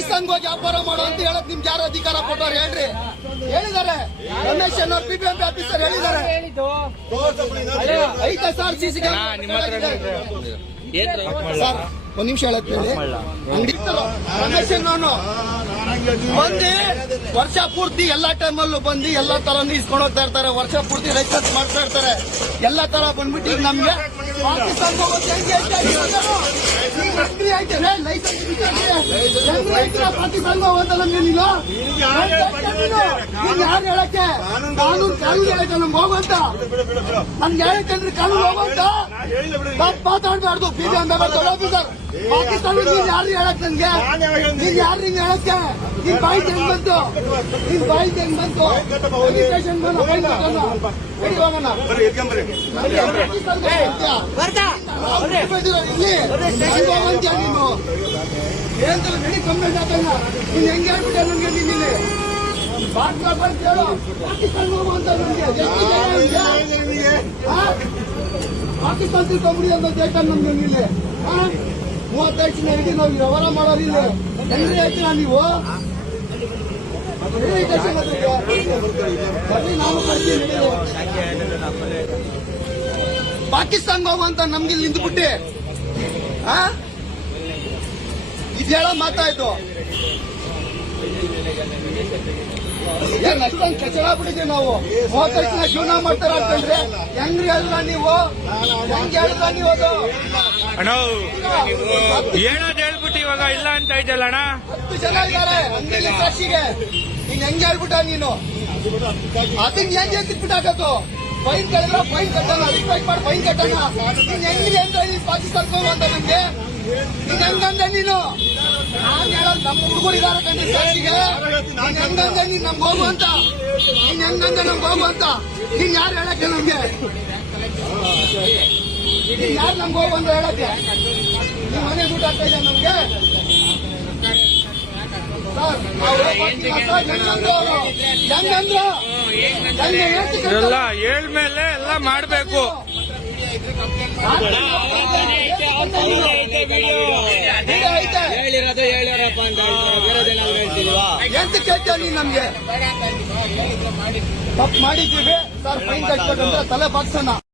ಪಾಕಿಸ್ತಾನ್ಗೆ ಹೋಗಿ ವ್ಯಾಪಾರ ಮಾಡೋ ಅಂತ ಹೇಳಕ್ ನಿಮ್ಗೆ ಯಾರು ಅಧಿಕಾರ ಕೊಟ್ಟವ್ರು ಹೇಳ್ರಿ? ಹೇಳಿದ್ದಾರೆ ರಮೇಶ್ ಅನ್ನೋರು ಬಿಬಿಎಂಪಿ ಆಫೀಸರ್ ಹೇಳಿದ್ದಾರೆ. ಐತೆ ಸರ್ ಸಿಸಿ ಸರ್ ಒಂದ್ ನಿಮಿಷ ಹೇಳಕ್ ಹೇಳಿ. ಅಂಗಡಿ ರಮೇಶ್ ಅನ್ನೋನು ಬಂದು ವರ್ಷ ಪೂರ್ತಿ ಎಲ್ಲಾ ಟೈಮಲ್ಲೂ ಬಂದು ಎಲ್ಲಾ ತರನು ಇಸ್ಕೊಂಡು ಹೋಗ್ತಾ ಇರ್ತಾರೆ. ವರ್ಷ ಪೂರ್ತಿ ಲೈಸೆನ್ಸ್ ಮಾಡ್ತಾ ಇರ್ತಾರೆ. ಎಲ್ಲಾ ತರ ಬಂದ್ಬಿಟ್ಟು ಈಗ ನಮ್ಗೆ ಪಾಕಿಸ್ತಾನ ಪಾಕಿಸ್ತಾನ ಹೋಗೋದ ನಮ್ಗೆ ನೀನು ಯಾರು ಹೇಳಕ್ಕೆ ಕಾನೂನು ಹೇಳಕ್ಕೆ ನಮ್ಗೆ ಹೋಗುವಂತ ನಮ್ಗೆ ಹೇಳಕ್ಕಂದ್ರೆ ಕಾನೂನು ಹೋಗುವಂತ ಮಾತಾಡ್ಬಾರ್ದು. ಬಿಬಿಎಂಪಿ ಆಫೀಸರ್ ಪಾಕಿಸ್ತಾನ ಯಾರು ಹೇಳಕ್ ನನ್ಗೆ ನೀನ್ ಯಾರು ಹಿಂಗ್ ಹೇಳಕ್ಕೆ ನಿನ್ ಬಾಯಿ ಹೆಂಗ್ ಬಂತು? ನಿನ್ ಬಾಯಿ ಹೆಂಗ್ ಬಂತು? ಸ್ಟೇಷನ್ ನೀನು ಏನಂತ ನಡಿ ಕಂಪ್ಲೇಂಟ್ ಹಾಕಲ್ಲ. ನೀನ್ ಹೆಂಗ್ ಹೇಳ್ಬಿಟ್ಟೆ ನನ್ಗೆ ನೀನಿಲ್ಲಿ ಪಾಕಿಸ್ತಾನ ಹೋಗುವಂತ ನನ್ಗೆ ಪಾಕಿಸ್ತಾನ ತಿಳ್ಕೊಂಬಿಡಿ ಅಂತ ದೇಶ ನಮ್ಗೆ ಇಲ್ಲಿ 35 ಜನ ಇಡೀ ನಾವು ವ್ಯವಹಾರ ಮಾಡೋರು ಇಲ್ಲಿ ಹೆಂಗ್ರಿ ಹೇಳ್ತೀರಾ ನೀವು? ಪಾಕಿಸ್ತಾನ್ಗೆ ಹೋಗುವಂತ ನಮ್ಗೆ ಇಲ್ಲಿ ನಿಂತ್ಬಿಟ್ಟಿ ಇದು ಹೇಳೋ ಮಾತಾಯ್ತು. ಏನ್ ಅಷ್ಟೊಂದು ಕಚಡಾಗ್ಬಿಟ್ಟಿದ್ದೀವಿ ನಾವು. 35 ಜನ ಜೀವನ ಮಾಡ್ತಾರ ಅಂತಂದ್ರೆ ಹೆಂಗ್ರಿ ಹೇಳಿದ್ರ ನೀವು? ಹೆಂಗ್ ಹೇಳಿದ್ರ ನೀವು? ಅದು ಹೇಳೋದು ಹೇಳ್ಬಿಟ್ಟು ಇವಾಗ ಇಲ್ಲ ಅಂತ ಇದೆಯಲ್ಲ ಅಣ್ಣ. 10 ಜನ ಇದ್ದಾರೆ ಅಂಗಡಿ ಸಾಕ್ಷಿಗೆ. ನೀನ್ ಹೆಂಗ್ ಹೇಳ್ಬಿಟ್ಟ ನೀನು? ಅದನ್ನ ಹೆಂಗ್ ಎತ್ತಿಟ್ಬಿಟ್ಟಾಕತ್ತು? ಫೈನ್ ಕೇಳಿದ್ರ ಫೈನ್ ಕಟ್ಟೋಣ, ರಿಕ್ವೆಸ್ಟ್ ಮಾಡಿ ಫೈನ್ ಕಟ್ಟೋಣ. ನೀನ್ ಹೆಂಗ್ರಿ ಅಂತ ಹೇಳಿ ಪಾಕಿಸ್ತಾನಕ್ಕೆ ಹೋಗುವಂತ ನಮ್ಗೆ ನೀನ್ ಹೆಂಗಂದ್ರೆ ನೀನು? ನಾನ್ ಹೇಳೋದು ನಮ್ಮ ಹುಡುಗರು ಇದಾರೆ ಕಂಡ್ರಿ ಸಾಕ್ಷಿಗೆ. ನೀನ್ ಹೆಂಗಂದ್ರೆ ನೀನ್ ನಮ್ಗೆ ಹೋಗುವಂತ ನೀನ್ ಹೆಂಗಂದ್ರೆ ನಮ್ಗೆ ಹೋಗುವಂತ ನೀನ್ ಯಾರು ಹೇಳಕ್ಕೆ ನಮ್ಗೆ? ನೀನ್ ಯಾರು ನಮ್ಗೆ ಹೋಗುವಂತ ಹೇಳಕ್ಕೆ? ನಿಮ್ ಮನೆ ದುಡ್ಡು ಆಗ್ತಾ ಇದೆ ನಮ್ಗೆ ಎಲ್ಲ ಹೇಳ್ಮೇಲೆ ಎಲ್ಲ ಮಾಡ್ಬೇಕು. ಹೇಳಿರೋದು ಹೇಳಿರಪ್ಪ ಅಂತ ಹೇಳ್ತಿಲ್ವಾ? ಎಂತ ಕೇಳ್ತೀಯ ನೀನ್ ನಮ್ಗೆ? ತಪ್ಪು ಮಾಡಿದ್ದೀವಿ ಸರ್, ಫೈನ್ ಕಟ್ಬೇಕಂದ್ರೆ ತಲೆ ಬಾಗ್ಸೋಣ.